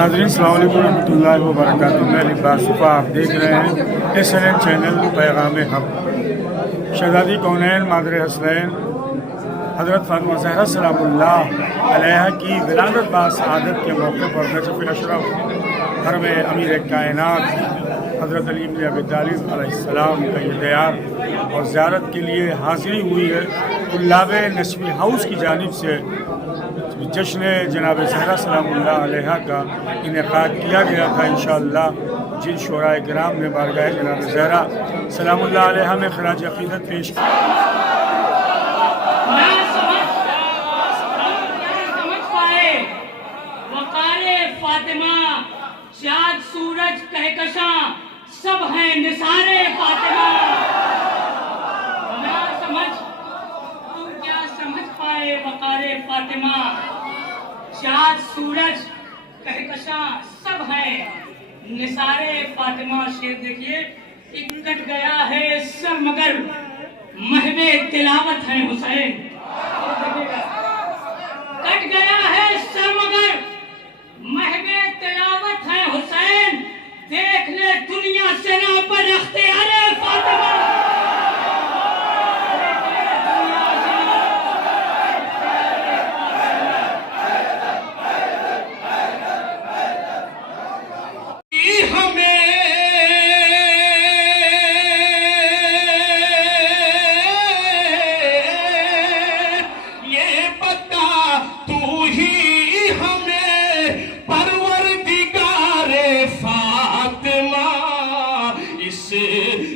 नाज़रीन अस्सलाम वालेकुम रहमतुल्लाहि व बरकातुहू। मैं लिबास सुफ़ा, आप देख रहे हैं SLN चैनल पैगाम हक़। शहज़ादी कौनैन मादर हसनैन हज़रत फ़ातिमा ज़हरा सलामुल्लाह अलैहा की विलादत बासआदत के मौके पर नजफ़ अशरफ हरम अमीर कायनात हज़रत अली इब्न अबी तालिब अलैहिस्सलाम का ये दयार और ज़ियारत के लिए हाज़िरी हुई है। तुल्लाब नस्वी हाउस की जानिब से जश्न जनाब ज़हरा सलामुल्लाह अलैहा का इनेकाद किया गया था। इंशाअल्लाह जिन शोराए किराम ने बारगाह जनाब ज़हरा सलामुल्लाह अलैहा में खराज अक़ीदत पेश की। चाँद सूरज कहकशां सब हैं निसारे फातिमा। ना समझ तू क्या समझ पाए वकारे फातिमा। चाँद सूरज कहकशां सब हैं निसारे फातिमा। शेर देखिए, कट गया है सर मगर महवे तिलावत है हुसैन। कट गया है सर मगर महवे तिलावत है हुसैन। देख ले दुनिया से ना पर अख्तियारे फातिमा।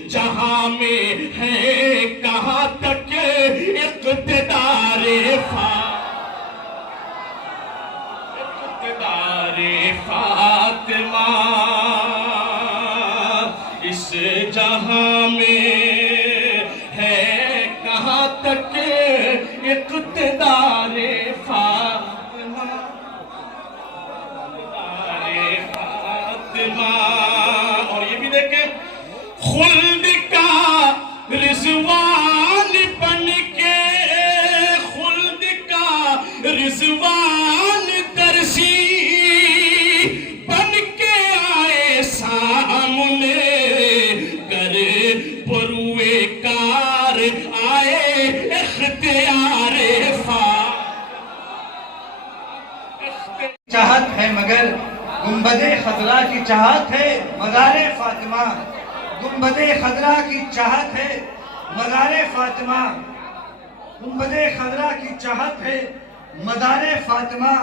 जहां में है कहां तक इक़्तिदारे फातिमा। इस जहां में है कहां तक इक़्तिदारे फातिमा। और ये भी देखें, खुल्द का रिज़वान बन के, खुल्द का रिज़वान तरसी बन के आए सामने। कर परुए कार आए इख्तियारे चाहत है मगर गुंबदे खजरा की चाहत है मज़ारे फातिमा। गुंबदे खजरा की चाहत है मज़ारे फातिमा। गुंबदे खजरा की चाहत है मज़ारे फातिमा।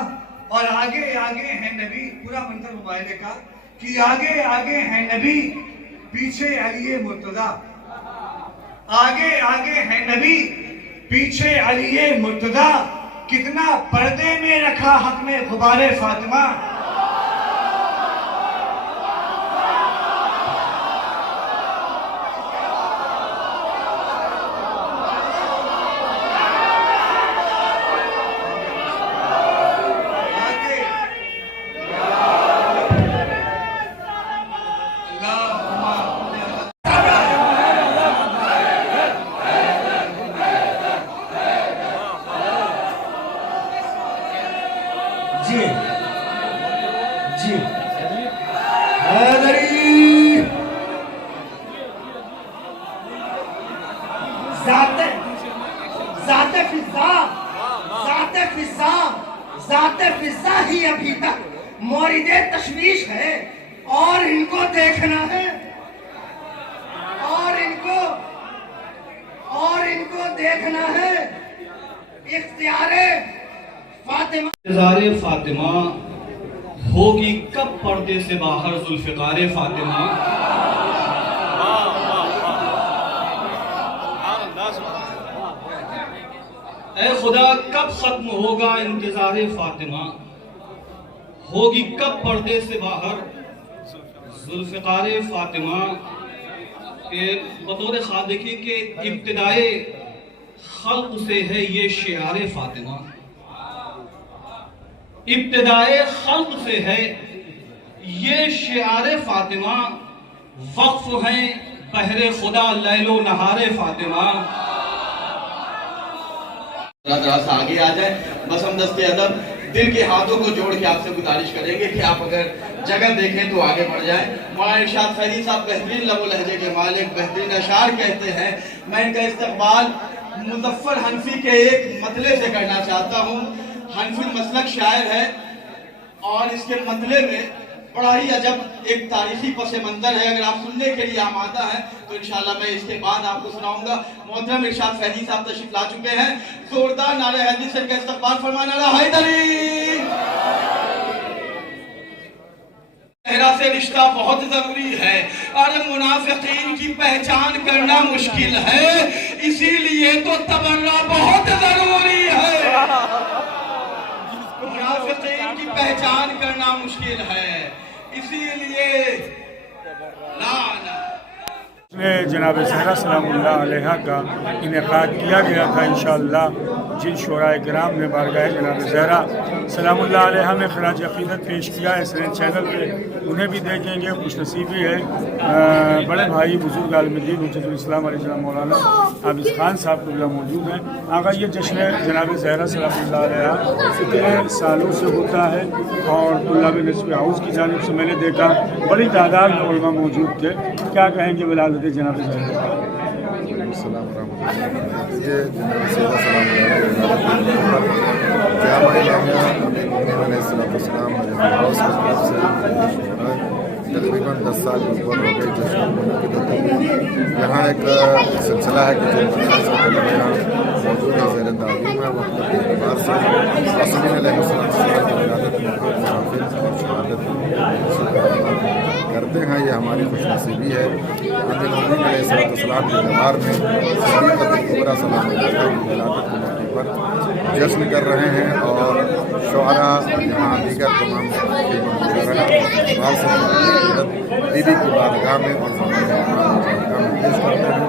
और आगे आगे है नबी, पूरा मंजर मुबाइले का कि आगे आगे है नबी पीछे अली मुर्तज़ा। आगे आगे है नबी पीछे अली मुर्तज़ा। कितना पर्दे में रखा हक में गुबारे फातिमा। जी जी हैदरी ज़ाते फिज़ा ही अभी तक मोरिदे तशवीश है। और इनको देखना है, और इनको देखना है इख्तियारे फातिमा। इंतज़ारे फातिमा होगी कब पर्दे से बाहर ज़ुल्फ़िकारे फातिमा। ऐ खुदा कब खत्म होगा इंतज़ारे फातिमा। होगी कब पर्दे से बाहर ज़ुल्फ़िकारे फातिमा। के बतौर ख़ास देखिए कि इब्तिदाए खल्क़ से है ये शिआरे फातिमा। इब्तिदाए खल्क़ से है ये शिआरे फातिमा। वक्फ हैं बहरे खुदा लैलो नहारे फातिमा। थोड़ा सा आगे आ जाए, बस हम दस्ते अदब दिल के हाथों को जोड़ के आपसे गुजारिश करेंगे कि आप अगर जगह देखें तो आगे बढ़ जाएं। मौलाना इरशाद फैदी साहब बेहतरीन लबो लहजे के मालिक, बेहतरीन अशार कहते हैं। मैं इनका इस्तकबाल मुज़फ्फर हनफी के एक मतले से करना चाहता हूँ। हनफी मसलक शायर है और इसके मतले में बड़ा ही अजब एक तारीखी पस मंजर है। अगर आप सुनने के लिए आमादा है तो इंशाल्लाह मैं इसके बाद आपको सुनाऊंगा। मोहतरम इरशाद फैदी साहब तशरीफ ला चुके हैं। जोरदार नारे हैदरी से इनका इस्तकबाल फरमाना रहा हैदरी। चेहरा से रिश्ता बहुत जरूरी है। अरे मुनाफिकीन की पहचान करना मुश्किल है, इसीलिए तो तबर्रा बहुत जरूरी है। मुनाफिकीन की पहचान करना मुश्किल है, इसीलिए जनाब ज़हरा सलामुल्लाह अलैहा का इनेकाद किया गया था। इंशाअल्लाह जिन शोराए किराम ने बारगाह जनाब ज़हरा सलामुल्लाह अलैहा में खराज अक़ीदत पेश किया है SLN चैनल पे, उन्हें भी देखेंगे। खुशनसीबी है बड़े भाई बुजुर्ग आलमदीन हुज्जतुल इस्लाम अलैहिस्सलाम मौलाना हाफिज़ खान साहब को मौजूद हैं। आगा ये जश्न जनाब ज़हरा सलामुल्लाह अलैहा इतने सालों से होता है और तुल्लाब नस्ब हाउस की जानिब से मैंने देखा बड़ी तादाद में उलमा मौजूद थे। क्या कहेंगे वलादत जनाब ज़हरा? तकरीबन 10 साल ऊपर हो गए जश्न यहाँ एक सिलसिला है कि जो मौजूद है ज़ेर तालीम है वो अपने एतबार से रसूल अलैहिस्सलाम की विलादत और शहादत करते हैं। ये हमारी खुशनसीबी है। हम नबी अलैहिस्सलाम के दरबार में सिद्दीक़ सलाम की विलादत के मौके पर जश्न कर रहे हैं और शुअरा यहाँ दीगर तमाम दीदी की बारगाह में और पेश करते हैं।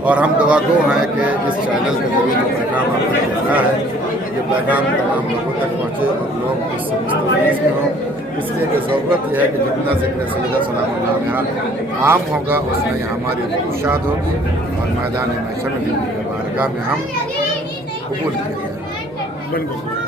और हम दुआ गो हैं कि इस चैनल के जरिए जो पैगाम आपने भेजा है ये पैगाम तमाम लोगों तक पहुँचे और लोग इससे मुस्तफ़ीज़ में हों। इसलिए कि ज़रूरत यह है कि जितना ज़िक्र सैयदा सलामुल्लाह अलैहा आम होगा उसमें ही हमारी शाद होगी और मैदान महशर में दीदी की बारगाह में हम कबूल किए जाएंगे।